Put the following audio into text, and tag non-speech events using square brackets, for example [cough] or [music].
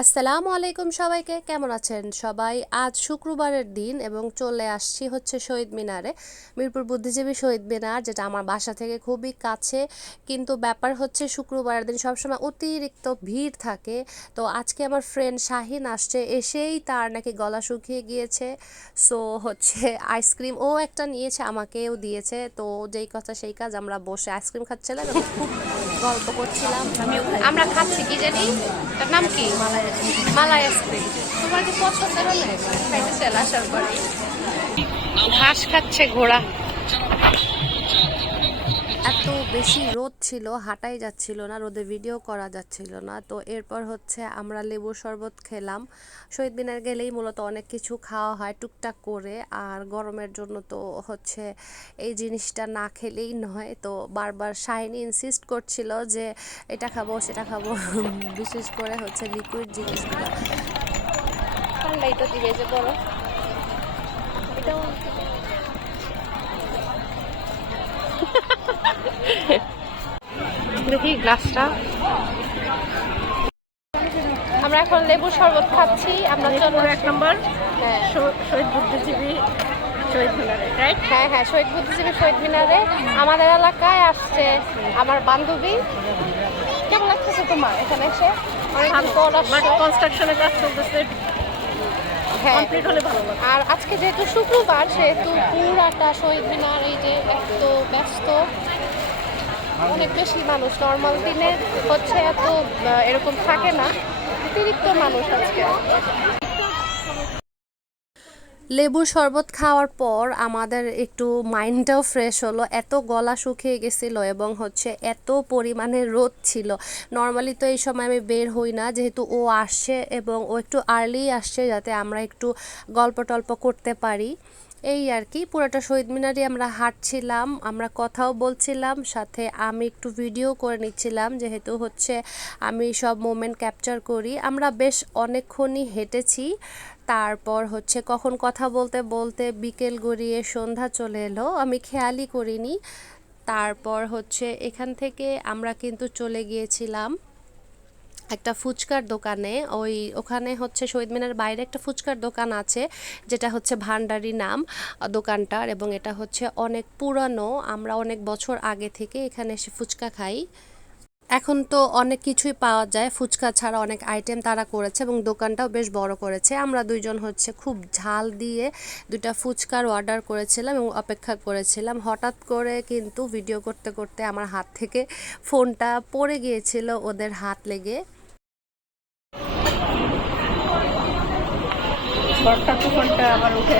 আসসালামু আলাইকুম সবাইকে, কেমন আছেন সবাই? আজ শুক্রবারের দিন এবং চলে আসছি হচ্ছে শহীদ মিনারে। মিরপুর বুদ্ধিজীবী শহীদ মিনার, যেটা আমার বাসা থেকে খুবই কাছে। কিন্তু ব্যাপার হচ্ছে শুক্রবারের দিন সবসময় অতিরিক্ত ভিড় থাকে। তো আজকে আমার ফ্রেন্ড শাহিন আসছে, এসেই তার নাকি গলা শুকিয়ে গিয়েছে। সো হচ্ছে আইসক্রিম ও একটা নিয়েছে, আমাকেও দিয়েছে। তো যেই কথা সেই কাজ, আমরা বসে আইসক্রিম খাচ্ছিলাম খুব গল্প করছিলাম। আমরা খাচ্ছি, কি জানি? তার নাম কি? মালাই আইসক্রিম তোমার কি পছন্দ হলে? খাইতে আসার পরে ঘাস খাচ্ছে ঘোড়া। এত বেশি রোদ ছিল, হাঁটাই যাচ্ছিল না, রোদে ভিডিও করা যাচ্ছিল না। তো এরপর হচ্ছে আমরা লেবুর শরবত খেলাম। শহীদ মিনার গেলেই মূলত অনেক কিছু খাওয়া হয় টুকটাক করে। আর গরমের জন্য তো হচ্ছে এই জিনিসটা না খেলেই নয়। তো বারবার শাইনি ইনসিস্ট করছিল যে, এটা খাব, সেটা খাব। [laughs] বিশেষ করে হচ্ছে লিকুইড জিনিসগুলো। দিবে যে বড় এটাও দেখি গ্লাসটা। আমরা এখন লেবু শরবত খাচ্ছি। আমরা চলো এক নম্বর। হ্যাঁ। শহীদ বুদ্ধিজীবী শহীদ মিনারে রাইট হ্যাঁ হ্যাঁ শহীদ বুদ্ধিজীবী শহীদ মিনারে। আমাদের এলাকায় আসছে আমার বান্ধবী। কেমন লাগতেছে তোমার এখানে এসে? কনস্ট্রাকশনের কাজ চলতেছে। হ্যাঁ। আর আজকে যেহেতু শুক্রবার সেহেতু পুরাটা শহীদ মিনার এই যে এত ব্যস্ত অনেক বেশি মানুষ। নর্মাল দিনে হচ্ছে এত এরকম থাকে না। অতিরিক্ত মানুষ আজকে। লেবুর শরবত খাওয়ার পর আমাদের একটু মাইন্ডটাও ফ্রেশ হলো। এত গলা শুকিয়ে গেছিল এবং হচ্ছে এত পরিমাণে রোদ ছিল। নর্মালি তো এই সময় আমি বের হই না, যেহেতু ও আসছে এবং ও একটু আর্লি আসছে যাতে আমরা একটু গল্প টল্প করতে পারি। এই আর কি, পুরোটা শহীদ মিনারে আমরা হাঁটছিলাম, আমরা কথাও বলছিলাম, সাথে আমি একটু ভিডিও করে নিচ্ছিলাম, যেহেতু হচ্ছে আমি সব মোমেন্ট ক্যাপচার করি। আমরা বেশ অনেকক্ষণই হেঁটেছি তারপর হচ্ছে কখন কথা বলতে বলতে বিকেল গড়িয়ে সন্ধ্যা চলে এলো। আমি খেয়ালই করিনি। তারপর হচ্ছে এখান থেকে আমরা কিন্তু চলে গিয়েছিলাম একটা ফুচকার দোকানে। ওই ওখানে হচ্ছে শহীদ মিনার বাইরে একটা ফুচকার দোকান আছে, যেটা হচ্ছে ভান্ডারি নাম দোকানটার, এবং এটা হচ্ছে অনেক পুরানো। আমরা অনেক বছর আগে থেকে এখানে এসে ফুচকা খাই। এখন তো অনেক কিছুই পাওয়া যায়। ফুচকা ছাড়া অনেক আইটেম তারা করেছে এবং দোকানটাও বেশ বড় করেছে। আমরা দুইজন হচ্ছে খুব ঝাল দিয়ে দুটা ফুচকার অর্ডার করেছিলাম এবং অপেক্ষা করেছিলাম। হঠাৎ করে কিন্তু ভিডিও করতে করতে আমার হাত থেকে ফোনটা পড়ে গিয়েছিল ওদের হাত লেগে। ঘরটা তুফানটা আবার উঠে